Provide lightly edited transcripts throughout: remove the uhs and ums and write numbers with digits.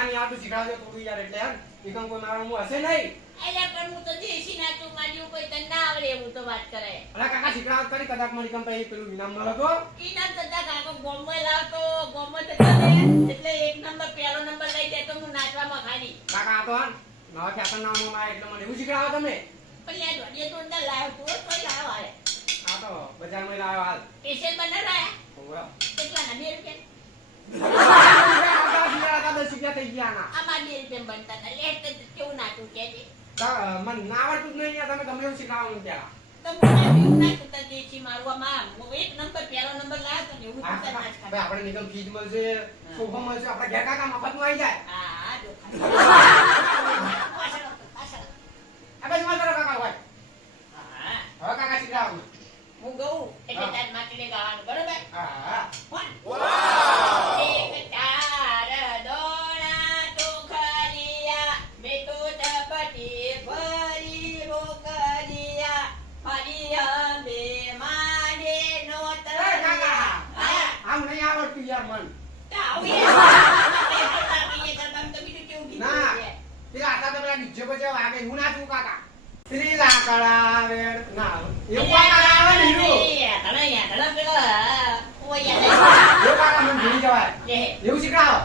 કાકાની આટલું શીખડાવજો થોડું યાર એટલે હે એકમ કોઈ મારો હું હશે નહીં અલ્યા પણ હું તો દેશી ના તું મારી કોઈ તને ના આવડે એવું તો વાત કરે અલા કાકા શીખડાવ કરી કદાચ મને કમ પછી પેલું ઇનામ મળે તો ઈનામ થતા કાકો ગોમમાં લાવતો ગોમમાં થતા ને એટલે એક નંબર પહેલો નંબર લઈ જાય તો હું નાચવામાં ખાલી કાકા આ તો હન નવા ખ્યાતન નામમાં એટલે મને એવું શીખડાવો તમે પણ યાર દોડીએ તો અંદર લાવ્યો તું તો લાવ આલે આ તો બજારમાં લાવ્યો હાલ કેસેલ બના લાયા હોવા કેટલા ના 2 રૂપિયા થઈ ગયા ના આ માં 2 રૂપિયા બનતા હતા લે તો કેવું નાચું કે છે મને ના આવડતું જ નહીં યાર તમે ગમે એવું શીખડાવો ત્યાં તો હું ના કુતા દેશી મારવા માં હું એક નંબર પહેલો નંબર લાવ્યો તો ને એવું કુતા નાચ ભાઈ આપણે નિગમ ફીજ મળશે સોફા મળશે આપણે ઘેર કાકા મફતમાં આવી જાય હા જો આપણે જમા કરો કાકા ભાઈ હા હવે કાકા શીખડાવો હું ગઉં એટલે તાર માટીને ગાવાનું બરોબર હા એક ચાર દોણા તો ખરિયા મે તો ચપટી ભરી ભોકરિયા ફરી અમે માને નો તરિયા આમ નહીં આવડતું યાર મન ના પેલા આતા તો પેલા ડીજે બજે વાગે હું નાચું કાકા પેલી લાકડા વેડ ના એવું કાકા આવે ને હીરો એવું કાકા મને ભૂલી જવાય એવું શીખડાવો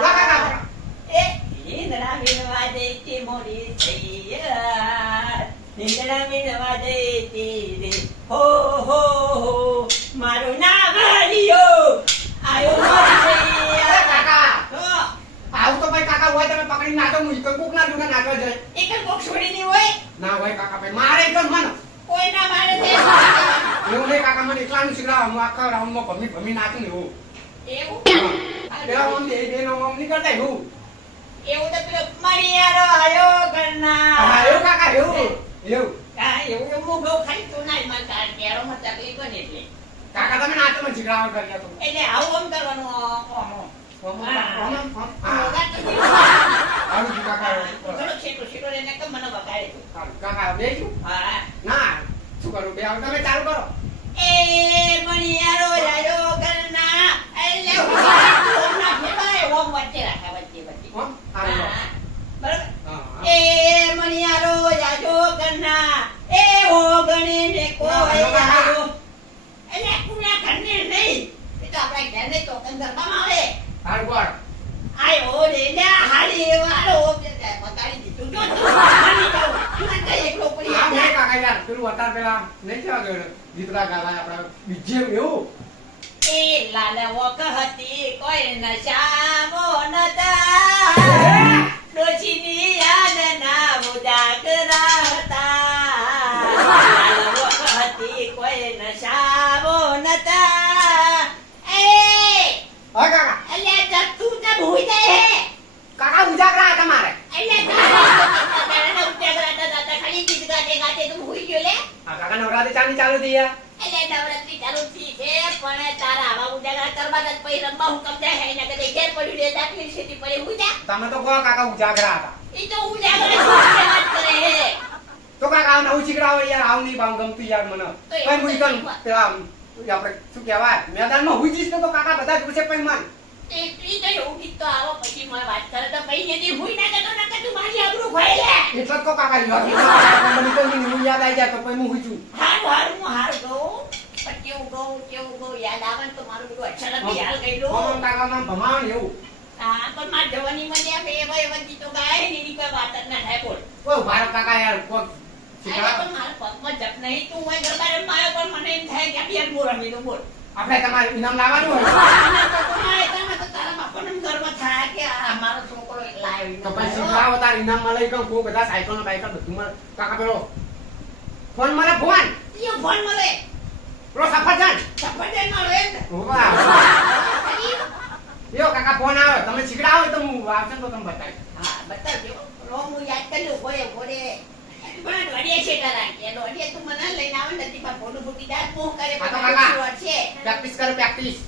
લા કાકા મારું નામ હરિયો આયો કાકા આવું તો ભાઈ કાકા હોય તમે પકડી નાખો હું એક કોક ના દુકાન નાખવા જાય એક જ બોક્સ છોડી ની હોય ના હોય કાકા ભાઈ મારે એકદમ મન કોઈ ના મારે છે એવું નહીં કાકા મને એકલાનું શીખડાવો હું આખા રાઉન્ડમાં ભમી નાખું ને એવું એવું પેલા ઓમ બે નો ઓમ નહીં કરતા એવું એવું તો પેલો મણિયારો આયો કરના હા એવું કાકા એવું એવું હા એવું હું બહુ ખાલી તું ના માર કાર કેરો માં તકલીફ બને એટલે કાકા તમે નાચો મને શીખડાવો કર્યા તો એટલે આવું આમ કરવાનું આમ આવું કાકા થોડો છેટો છેટો એને કે મને વગાડે તું કાકા બેસું હા ના શું કરું બે આવ તમે ચાલુ કરો એ મણિયારો આયો કરના એટલે ઓમ ના ફેવાય ઓમ વચ્ચે રાખા વચ્ચે હો હાલો બરાબર હા એ મણિયારો જાજો કરના એ હો ગણે ને કોઈ આયો એટલે કુના ઘરને નહીં એ તો આપણા ઘરને તો કંદરમાં આવે હાલ ગોળ આયો રે લ્યા હાડી વાળો બતાડી દીધું જો માની જાવ તું કઈ એકલો પડી આ મે કાકા યાર પેલું અતાર પેલા નહીં કેવા ગયો ગીતરા ગાવા આપડા બીજે એવું એ લાલવો કહતી કોઈ નશામો નતા ડોશીની યાદ ના ઉજાગરા હતા લાલવો કહતી કોઈ નશામો નતા એ હા કાકા અલ્યા જબ તું જબ હોઈ જાય હે કાકા ઉજાગરા હતા મારે અલ્યા ઉજાગરા હતા ખાલી ગીત ગાતે ગાતે તું હોઈ ગયો લે આ કાકા નવરાત્રી ચાની ચાલુ થઈ યાર એટલે નવરાત્રી ચાલુ થઈ છે પણ તારા આવા ઉજાગરા કરવા જ પછી રંબા હું કમ જાય એના કદે ઘેર પડ્યું રે દાખલી સીધી પડે હું જા તમે તો કહો કાકા ઉજાગરા હતા ઈ તો ઉજાગરા શું વાત કરે હે તો કાકા નવું શીખડાવો યાર આવ નહીં બામ ગમતું યાર મને કઈ મુઈ કન પેલા આપણે શું કહેવાય મેદાનમાં હુઈ જઈશ તો કાકા બધા પૂછે પણ મન ઈ તો એવું ગીત તો આવો પછી મને વાત કરે તો પછી જેથી હુઈ ના કરતો ના તું મારી આબરૂ ખોઈ લે એટલે તો કાકા યાર મને તો નહીં યાદ આવી જાય તો પછી હું હુઈ છું હારું ગઉં પણ કેવું ગઉં યાદ આવે ને તો મારું બધું અક્ષર બી હાલ ગઈ લો કાકા નામ ભમાવ ને એવું હા પણ માર જવાની મને આ બે વંજી તો ગાય ને એની કોઈ વાત જ ના થાય બોલ કોઈ ભારત કાકા યાર કોક અરે પણ મારા પગમાં જપ નહીં તું હોય ગરબા રમવા આવ્યો પણ મને એમ થાય કે બિયાર બોલ રમી દો બોલ આપણે તમારે ઇનામ લાવવાનું હોય તો તારા બાપાને ગર્વ થાય કે આ મારો છોકરો લાવ્યો તો પછી શીખડાવો તાર ઇનામ મળે કહું કોઈ બધા સાયકલ બાઈકલ બધું મળે કાકા પેલો ફોન મળે ફોન યો ફોન મળે પેલો સફરજન મળે વાહ યો કાકા ફોન આવે તમે શીખડાવો તો હું આવશે તો તમે બતાવી હા બતાવજો રો હું યાદ કર્યું ભોરે પણ વડિયા છે કરા કે વડિયા તું મને લઈને આવે નથી પણ ફોટો ફૂટી દાત મોહ કરે કાકા છે પ્રેક્ટિસ કરો પ્રેક્ટિસ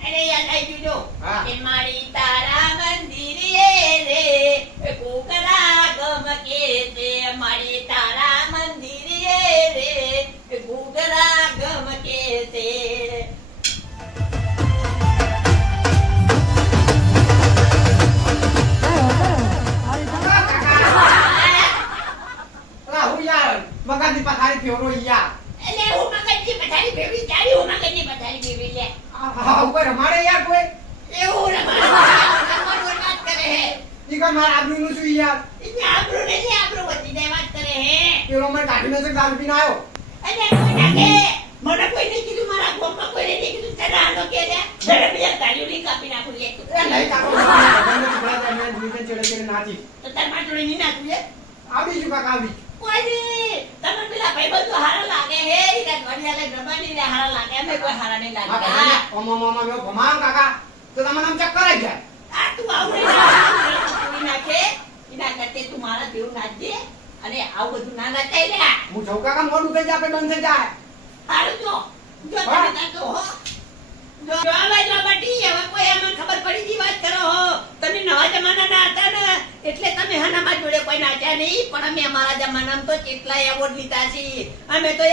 અરે યાદ આવી ગયો હા. કે મારી તારા મંદિરે રે કોકરા ગમકે તે મારી તારા મંદિરે રે કોકરા ગમકે તે આવું કોઈ રમાડે યાર કોઈ એવું રમણની વાત કરે હે ઈ કઈ મારા આબરૂનું શું યાર એટલે આબરૂ નથી આબરૂ બધી જાય વાત કરે હે પેલો મને કાઢીને છે દારૂ પીને આવ્યો અરે કોઈ નાખે મને કોઈ નહીં કીધું મારા ગોમમાં કોઈ નહીં કીધું તને આનો કે દે ઝડપ તાળીઓ ની કાપી નાખું એક એ નહીં કાકો ભગવાનને છોકરા જાય મેં દુનિયા ચડે ચડે નાચી તો તાર માટોડી ની નાખું એ આવડી શું કાકા આવડી કોઈ નહીં તમે પેલા ભાઈબંધો હારા લાગે હે ઈરા ઘડિયાળે ડબ્બાની રે હારા લાગે અમે કોઈ હારા નહીં હા લાગે ભાઈ ઓમો મોમો મે ભમામ કાકા તો તમને આમ ચક્કર આવી જાય આ તું આવું નાખે ઈના કરતે તું મારા દેવ નાખજે અને આવું બધું ના નાખાય લે હું જઉં કાકા મોડું થઈ જાય આપણે બંધ થઈ જાય હારું જો તમે નાખો હો જો આવા જો બટી હવે કોઈ અમને ખબર પડી જી વાત કરો હો તમે નવા જમાનાના હતા ને એટલે તમે હનામાં જોડે કોઈ નાચ્યા નહીં પણ અમે અમારા જમાનામાં તો કેટલાય એવોર્ડ લીધા છે અમે તો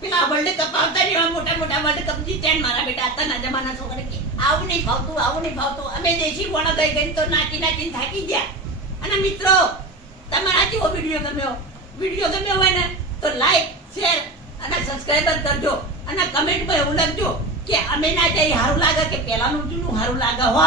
પેલા વર્લ્ડ કપ આવતા ને મોટા મોટા વર્લ્ડ કપ જીત્યા ને મારા બેટા હતા ના જમાના છોકરા કે આવું નહીં ભાવતું અમે દેશી વણ ગઈ ગઈ તો નાચી નાચીને થાકી ગયા અને મિત્રો તમારા જેવો વિડીયો ગમ્યો હોય ને તો લાઈક શેર અને સબસ્ક્રાઇબર કરજો અને કમેન્ટમાં એવું લખજો કે અમે ના જઈ સારું લાગે કે પેલાનું જૂનું સારું લાગે હો